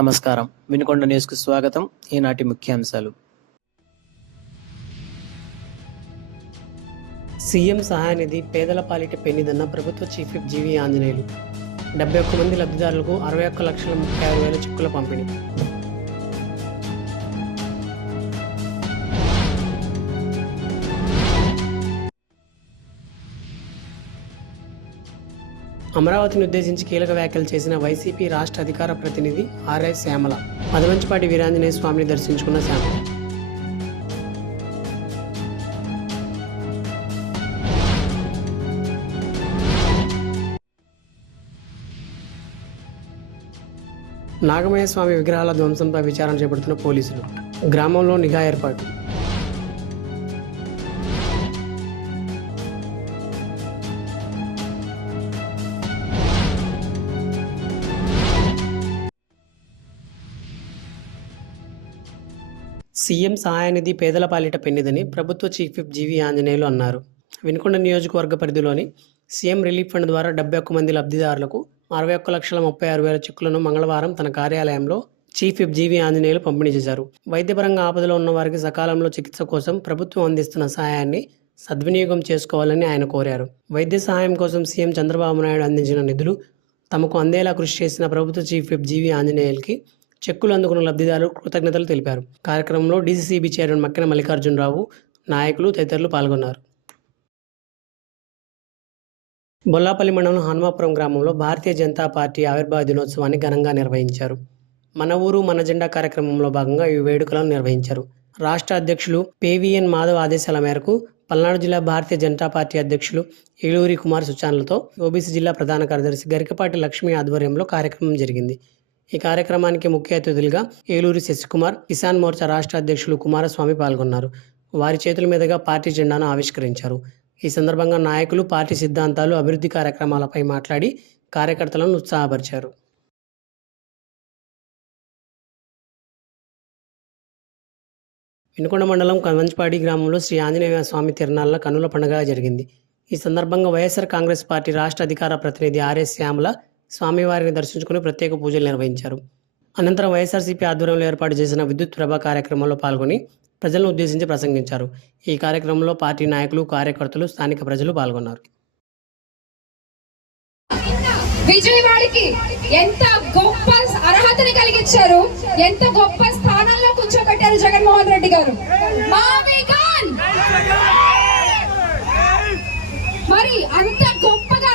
నమస్కారం. వినుకొండ న్యూస్కు స్వాగతం. ఈనాటి ముఖ్యాంశాలు. సీఎం సహాయ నిధి పేదల పాలిట పెన్నిదన్న ప్రభుత్వ చీఫ్ విప్ జీవీ ఆంజనేయులు. 71 మంది లబ్ధిదారులకు 61,36,000 చెక్కుల పంపిణీ. అమరావతిని ఉద్దేశించి కీలక వ్యాఖ్యలు చేసిన వైసీపీ రాష్ట్ర అధికార ప్రతినిధి ఆర్ఐ శ్యామల. మదమంచిపాటి వీరాంజనేయ స్వామిని దర్శించుకున్న శ్యామల. నాగమయ్య స్వామి విగ్రహాల ధ్వంసంపై విచారణ చేపడుతున్న పోలీసులు. గ్రామంలో నిఘా ఏర్పాటు. సీఎం సహాయ నిధి పేదల పాలిట పెన్నిదని ప్రభుత్వ చీఫ్ విప్ జీవీ ఆంజనేయులు అన్నారు. వినుకొండ నియోజకవర్గ పరిధిలోని సీఎం రిలీఫ్ ఫండ్ ద్వారా 71 మంది లబ్ధిదారులకు 61,36,000 చెక్కులను మంగళవారం తన కార్యాలయంలో చీఫ్ విప్ జీవీ ఆంజనేయులు పంపిణీ చేశారు. వైద్యపరంగా ఆపదలో ఉన్న వారికి సకాలంలో చికిత్స కోసం ప్రభుత్వం అందిస్తున్న సహాయాన్ని సద్వినియోగం చేసుకోవాలని ఆయన కోరారు. వైద్య సహాయం కోసం సీఎం చంద్రబాబు నాయుడు అందించిన నిధులు తమకు అందేలా కృషి చేసిన ప్రభుత్వ చీఫ్ విప్ జీవీ ఆంజనేయులకి చెక్కులు అందుకున్న లబ్ధిదారులు కృతజ్ఞతలు తెలిపారు. కార్యక్రమంలో డీసీసీబీ చైర్మన్ మక్కిన మల్లికార్జునరావు, నాయకులు తదితరులు పాల్గొన్నారు. బొల్లాపల్లి మండలం హనుమాపురం గ్రామంలో భారతీయ జనతా పార్టీ ఆవిర్భావ దినోత్సవాన్ని ఘనంగా నిర్వహించారు. మన ఊరు మన జెండా కార్యక్రమంలో భాగంగా ఈ వేడుకలను నిర్వహించారు. రాష్ట్ర అధ్యక్షులు పేవీఎన్ మాధవ్ ఆదేశాల మేరకు పల్నాడు జిల్లా భారతీయ జనతా పార్టీ అధ్యక్షులు ఏలూరి కుమార్ సూచనలతో ఓబీసీ జిల్లా ప్రధాన కార్యదర్శి గరికపాటి లక్ష్మి ఆధ్వర్యంలో కార్యక్రమం జరిగింది. ఈ కార్యక్రమానికి ముఖ్య అతిథులుగా ఏలూరి శశికుమార్, కిసాన్ మోర్చా రాష్ట్ర అధ్యక్షులు కుమారస్వామి పాల్గొన్నారు. వారి చేతుల మీదుగా పార్టీ జెండాను ఆవిష్కరించారు. ఈ సందర్భంగా నాయకులు పార్టీ సిద్ధాంతాలు, అభివృద్ధి కార్యక్రమాలపై మాట్లాడి కార్యకర్తలను ఉత్సాహపరిచారు. వినుకొండ మండలం కన్వంచిపాడి గ్రామంలో శ్రీ ఆంజనేయ స్వామి తిరునాళ్ల కన్నుల పండుగ జరిగింది. ఈ సందర్భంగా వైఎస్ఆర్ కాంగ్రెస్ పార్టీ రాష్ట్ర అధికార ప్రతినిధి ఆర్ఎస్ శ్యామల స్వామివారిని దర్శించుకుని ప్రత్యేక పూజలు నిర్వహించారు. అనంతరం వైఎస్ఆర్సీపీ ఆధ్వర్యంలో ఏర్పాటు చేసిన విద్యుత్ ప్రభ కార్యక్రమంలో పాల్గొని ప్రజలను ఉద్దేశించి ప్రసంగించారు. ఈ కార్యక్రమంలో పార్టీ నాయకులు, కార్యకర్తలు, స్థానిక ప్రజలు పాల్గొన్నారు. విజయవాడకి ఎంత గొప్ప అర్హతని కలిగించారు, ఎంత గొప్ప స్థానంలో కూర్చోబెట్టారు జగన్మోహన్ రెడ్డి గారు. మరి అంత గొప్పగా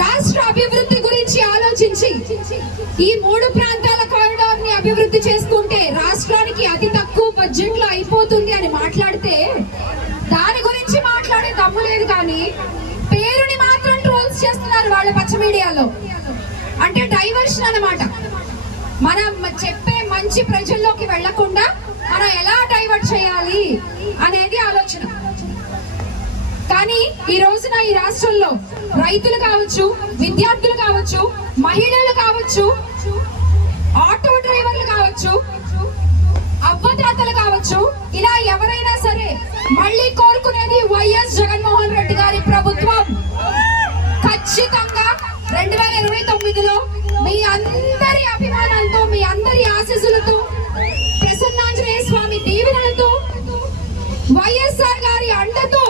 రాష్ట్ర అభివృద్ధి గురించి ఆలోచించి ఈ 3 ప్రాంతాల కారిడార్ ని అభివృద్ధి చేసుకుంటే రాష్ట్రానికి అతి తక్కువ బడ్జెట్ లో అయిపోతుంది అని మాట్లాడితే దాని గురించి మాట్లాడే దమ్ము లేదు, కానీ పేరుని మాత్రం ట్రోల్స్ చేస్తున్నారు వాళ్ళ పచ్చ మీడియాలో. అంటే డైవర్షన్ అన్నమాట. మనం చెప్పే మంచి ప్రజల్లోకి వెళ్లకుండా మనం ఎలా డైవర్ట్ చేయాలి అనేది ఆలోచన. కానీ ఈ రోజున ఈ రాష్ట్రంలో రైతులు కావచ్చు, విద్యార్థులు కావచ్చు, మహిళలు కావచ్చు, ఆటో డ్రైవర్లు కావచ్చు, అవ్వతాతలు కావచ్చు, ఇలా ఎవరైనా సరే మళ్ళీ కోరుకునేది వైఎస్ జగన్మోహన్ రెడ్డి గారి ప్రభుత్వం. ఖచ్చితంగా 2029లో మీ అందరి అభిమానంతో, మీ అందరి ఆశీస్సులతో, ప్రసన్నాంజనేయ స్వామి దీవెనలతో, వైఎస్ఆర్ గారి అండతో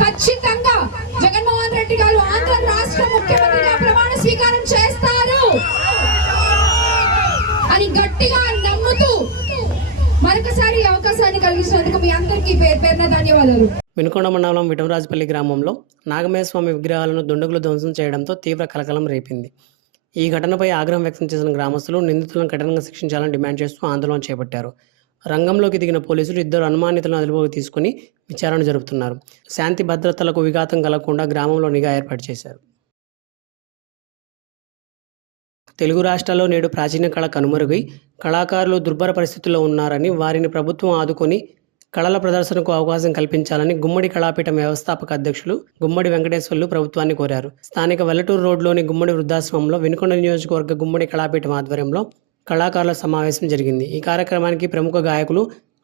ఖచ్చితంగా జగన్మోహన్ రెడ్డి గారు ఆంధ్ర రాష్ట్ర ముఖ్యమంత్రిగా ప్రమాణ స్వీకారం చేస్తారు అని గట్టిగా నమ్ముతూ మరొకసారి అవకాశాన్ని కలిగించినందుకు మీ అందరికీ పేరున ధన్యవాదాలు. వినుకొండ మండలం విటమరాజపల్లి గ్రామంలో నాగమయ్య స్వామి విగ్రహాలను దుండగులు ధ్వంసం చేయడంతో తీవ్ర కలకలం రేపింది. ఈ ఘటనపై ఆగ్రహం వ్యక్తం చేసిన గ్రామస్తులు నిందితులను కఠినంగా శిక్షించాలని డిమాండ్ చేస్తూ ఆందోళన చేపట్టారు. రంగంలోకి దిగిన పోలీసులు 2 అనుమానితులను అదుపులోకి తీసుకుని విచారణ జరుపుతున్నారు. శాంతి భద్రతలకు విఘాతం కలగకుండా గ్రామంలో నిఘా ఏర్పాటు చేశారు. తెలుగు రాష్ట్రాల్లో నేడు ప్రాచీన కళ కనుమరుగై కళాకారులు దుర్భర పరిస్థితుల్లో ఉన్నారని, వారిని ప్రభుత్వం ఆదుకొని కళల ప్రదర్శనకు అవకాశం కల్పించాలని గుమ్మడి కళాపీఠం వ్యవస్థాపక అధ్యక్షులు గుమ్మడి వెంకటేశ్వర్లు ప్రభుత్వాన్ని కోరారు. స్థానిక వెల్లటూరు రోడ్లోని గుమ్మడి వృద్ధాశ్రమంలో వినుకొండ నియోజకవర్గ గుమ్మడి కళాపీఠం ఆధ్వర్యంలో కళాకారుల సమావేశం జరిగింది. ఈ కార్యక్రమానికి ప్రముఖ గాయకులు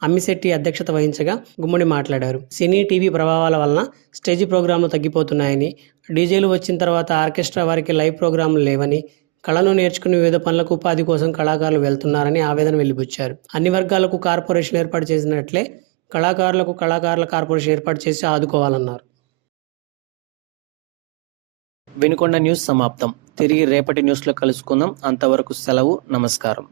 అమ్మిశెట్టి అధ్యక్షత వహించగా గుమ్మడి మాట్లాడారు. సినీ, టీవీ ప్రభావాల వలన స్టేజీ ప్రోగ్రాంలు తగ్గిపోతున్నాయని, డీజేలు వచ్చిన తర్వాత ఆర్కెస్ట్రా వారికి లైవ్ ప్రోగ్రాంలు లేవని, కళను నేర్చుకుని వివిధ పనులకు ఉపాధి కోసం కళాకారులు వెళ్తున్నారని ఆవేదన వెలిబుచ్చారు. అన్ని వర్గాలకు కార్పొరేషన్ ఏర్పాటు చేసినట్లే కళాకారులకు కళాకారుల కార్పొరేషన్ ఏర్పాటు చేసి ఆదుకోవాలన్నారు. వినుకొండ న్యూస్ సమాప్తం. తిరిగి రేపటి న్యూస్లో కలుసుకుందాం. అంతవరకు సెలవు. నమస్కారం.